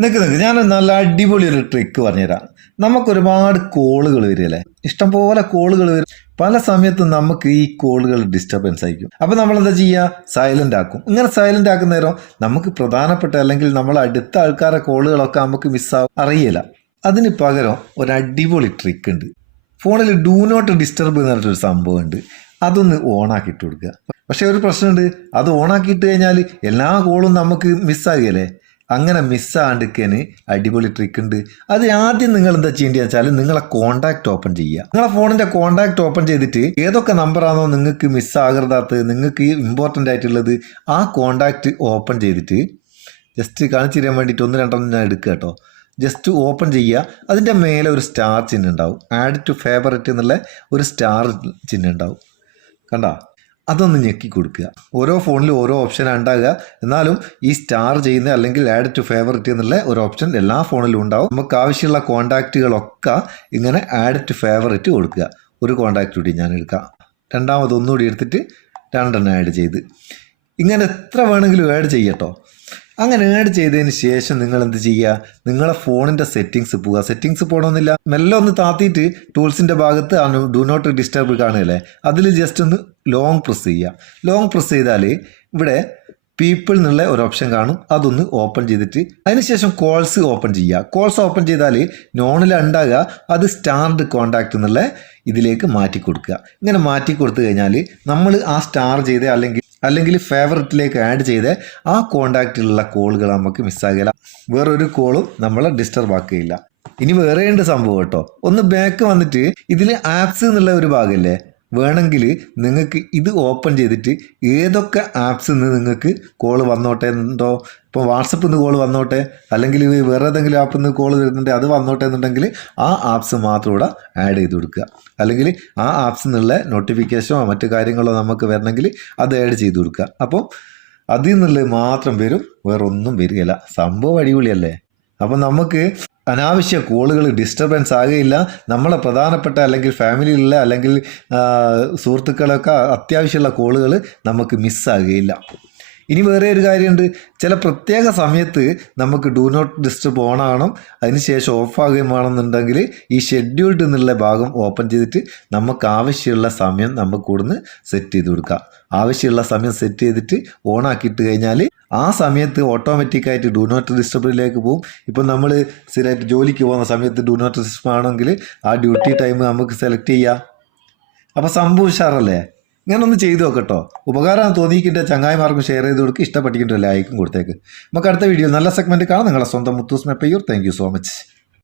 നിൽക്ക് നിൽക്ക് ഞാൻ നല്ല അടിപൊളി ഒരു ട്രിക്ക് പറഞ്ഞുതരാം. നമുക്ക് ഒരുപാട് കോളുകൾ വരികയല്ലേ ഇഷ്ടംപോലെ കോളുകൾ വരും. പല സമയത്തും നമുക്ക് ഈ കോളുകൾ ഡിസ്റ്റർബൻസ് ആയിരിക്കും. അപ്പോൾ നമ്മൾ എന്താ ചെയ്യുക സൈലന്റ് ആക്കും. ഇങ്ങനെ സൈലന്റ് ആക്കുന്ന നേരം നമുക്ക് പ്രധാനപ്പെട്ട അല്ലെങ്കിൽ നമ്മൾ അടുത്ത ആൾക്കാരെ കോളുകളൊക്കെ നമുക്ക് മിസ്സാവും അറിയില്ല. അതിന് പകരം ഒരു അടിപൊളി ട്രിക്ക് ഉണ്ട്. ഫോണിൽ ഡൂ നോട്ട് ഡിസ്റ്റർബ് എന്ന് പറഞ്ഞിട്ടൊരു സംഭവമുണ്ട് അതൊന്ന് ഓണാക്കിയിട്ട് കൊടുക്കുക. പക്ഷേ ഒരു പ്രശ്നമുണ്ട്. അത് ഓണാക്കിയിട്ട് കഴിഞ്ഞാൽ എല്ലാ കോളും നമുക്ക് മിസ്സാകുകയല്ലേ അങ്ങനെ മിസ്സാണ്ടിക്കന് അടിപൊളി ട്രിക്ക് ഉണ്ട് അത് ആദ്യം നിങ്ങൾ എന്താ ചെയ്യേണ്ടത് വെച്ചാൽ നിങ്ങളെ കോൺടാക്ട് ഓപ്പൺ ചെയ്യുക. നിങ്ങളെ ഫോണിന്റെ കോൺടാക്ട് ഓപ്പൺ ചെയ്തിട്ട് ഏതൊക്കെ നമ്പറാണോ നിങ്ങൾക്ക് മിസ്സാകരുതാത്തത് നിങ്ങൾക്ക് ഇമ്പോർട്ടന്റ് ആയിട്ടുള്ളത് ആ കോൺടാക്ട് ഓപ്പൺ ചെയ്തിട്ട് ജസ്റ്റ് കാണിച്ചു തരാൻ വേണ്ടിയിട്ട് ഒന്ന് രണ്ടെണ്ണം ഞാൻ എടുക്കുക കേട്ടോ. ജസ്റ്റ് ഓപ്പൺ ചെയ്യുക. അതിന്റെ മേലെ ഒരു സ്റ്റാർ ചിഹ്നം ഉണ്ടാവും. ആഡ് ടു ഫേവററ്റ് എന്നുള്ള ഒരു സ്റ്റാർ ചിഹ്നം ഉണ്ടാവും. കണ്ട? അതൊന്ന് ഞെക്കി കൊടുക്കുക. ഓരോ ഫോണിലും ഓരോ ഓപ്ഷൻ ഉണ്ടാകുക. എന്നാലും ഈ സ്റ്റാർ ചെയ്യുന്ന അല്ലെങ്കിൽ ആഡ് ടു ഫേവററ്റ് എന്നുള്ള ഒരു ഓപ്ഷൻ എല്ലാ ഫോണിലും ഉണ്ടാവും. നമുക്ക് ആവശ്യമുള്ള കോൺടാക്റ്റുകളൊക്കെ ഇങ്ങനെ ആഡ് ടു ഫേവററ്റ് കൊടുക്കുക. ഒരു കോൺടാക്റ്റ് കൂടി ഞാൻ എടുക്കാം. രണ്ടാമത് ഒന്നുകൂടി എടുത്തിട്ട് രണ്ടെണ്ണം ആഡ് ചെയ്ത്. ഇങ്ങനെ എത്ര വേണമെങ്കിലും ആഡ് ചെയ്യട്ടോ. അങ്ങനെ ഏഡ് ചെയ്തതിന് ശേഷം നിങ്ങൾ എന്ത് ചെയ്യുക? നിങ്ങളെ ഫോണിന്റെ സെറ്റിങ്സ് പോവുക. സെറ്റിങ്സ് പോകണമെന്നില്ല. മെല്ലെ ഒന്ന് താത്തിയിട്ട് ടൂൾസിന്റെ ഭാഗത്ത് ഡു നോട്ട് ഡിസ്റ്റർബ് കാണുകയല്ലേ? അതിൽ ജസ്റ്റ് ഒന്ന് ലോങ് പ്രസ് ചെയ്യുക. ലോങ് പ്രസ് ചെയ്താൽ ഇവിടെ പീപ്പിൾ എന്നുള്ള ഒരു ഓപ്ഷൻ കാണും. അതൊന്ന് ഓപ്പൺ ചെയ്തിട്ട് അതിനുശേഷം കോൾസ് ഓപ്പൺ ചെയ്യുക. കോൾസ് ഓപ്പൺ ചെയ്താൽ നോണിൽ ഉണ്ടാകുക. അത് സ്റ്റാർഡ് കോൺടാക്റ്റ് എന്നുള്ള ഇതിലേക്ക് മാറ്റി കൊടുക്കുക ഇങ്ങനെ മാറ്റി കൊടുത്തു കഴിഞ്ഞാൽ നമ്മൾ ആ സ്റ്റാർ ചെയ്ത അല്ലെങ്കിൽ അല്ലെങ്കിൽ ഫേവററ്റിലേക്ക് ആഡ് ചെയ്ത് ആ കോണ്ടാക്റ്റിലുള്ള കോളുകൾ നമുക്ക് മിസ്സാകില്ല വേറൊരു കോളും നമ്മളെ ഡിസ്റ്റർബ് ആക്കുകയില്ല. ഇനി വേറെ ഉണ്ട് സംഭവം കേട്ടോ. ഒന്ന് ബാക്ക് വന്നിട്ട് ഇതിൽ ആപ്സ് എന്നുള്ള ഒരു ഭാഗമല്ലേ വേണമെങ്കിൽ നിങ്ങൾക്ക് ഇത് ഓപ്പൺ ചെയ്തിട്ട് ഏതൊക്കെ ആപ്സിൽ നിന്ന് നിങ്ങൾക്ക് കോൾ വന്നോട്ടെ എന്നുണ്ടോ ഇപ്പോൾ വാട്സപ്പിൽ നിന്ന് കോൾ വന്നോട്ടെ? അല്ലെങ്കിൽ വേറെ ഏതെങ്കിലും ആപ്പിൽ നിന്ന് കോൾ വരുന്നുണ്ട് അത് വന്നോട്ടെ എന്നുണ്ടെങ്കിൽ ആ ആപ്സ് മാത്രം കൂടെ ആഡ് ചെയ്ത് കൊടുക്കുക. അല്ലെങ്കിൽ ആ ആപ്സിൽ നിന്നുള്ള നോട്ടിഫിക്കേഷനോ മറ്റു കാര്യങ്ങളോ നമുക്ക് വരണമെങ്കിൽ അത് ആഡ് ചെയ്ത് കൊടുക്കുക. അപ്പോൾ അതിൽ നിന്നുള്ളത് മാത്രം വരും വേറൊന്നും വരികയില്ല. സംഭവം അടിപൊളിയല്ലേ? അപ്പം നമുക്ക് അനാവശ്യ കോളുകൾ ഡിസ്റ്റർബൻസ് ആകുകയില്ല നമ്മളെ പ്രധാനപ്പെട്ട അല്ലെങ്കിൽ ഫാമിലിയിലുള്ള അല്ലെങ്കിൽ സുഹൃത്തുക്കളൊക്കെ അത്യാവശ്യമുള്ള കോളുകൾ നമുക്ക് മിസ്സാകുകയില്ല ഇനി വേറെ ഒരു കാര്യമുണ്ട്. ചില പ്രത്യേക സമയത്ത് നമുക്ക് ഡു നോട്ട് ഡിസ്റ്റർബ് ഓൺ ആകണം അതിനുശേഷം ഓഫ് വേണമെന്നുണ്ടെങ്കിൽ ഈ ഷെഡ്യൂൾഡ് എന്നുള്ള ഭാഗം ഓപ്പൺ ചെയ്തിട്ട് നമുക്ക് ആവശ്യമുള്ള സമയം നമുക്ക് ഇവിടുന്ന് സെറ്റ് ചെയ്ത് കൊടുക്കാം. ആവശ്യമുള്ള സമയം സെറ്റ് ചെയ്തിട്ട് ഓൺ ആക്കിയിട്ട് കഴിഞ്ഞാൽ ആ സമയത്ത് ഓട്ടോമാറ്റിക്കായിട്ട് ഡു നോട്ട് ഡിസ്റ്റർബിലേക്ക് പോകും. ഇപ്പം നമ്മൾ സ്ഥിരമായിട്ട് ജോലിക്ക് പോകുന്ന സമയത്ത് ഡു നോട്ട് ഡിസ്റ്റർബ് ആണെങ്കിൽ ആ ഡ്യൂട്ടി ടൈം നമുക്ക് സെലക്ട് ചെയ്യാം. അപ്പോൾ സംഭവം ഉഷാറല്ലേ? ഇങ്ങനെ ചെയ്ത് നോക്കട്ടോ. ഉപകാരം തോന്നിക്കിന്റെ ചങ്ങായിമാർക്കും ഷെയർ ചെയ്ത് കൊടുക്കുക ഇഷ്ടപ്പെട്ടിട്ട് ലൈക്കും കൊടുത്തേക്ക്. നമുക്ക് അടുത്ത വീഡിയോ നല്ല സെഗ്മെന്റ് കാണാം. നിങ്ങളെ സ്വന്തം Muthoos Meppayyur thank so much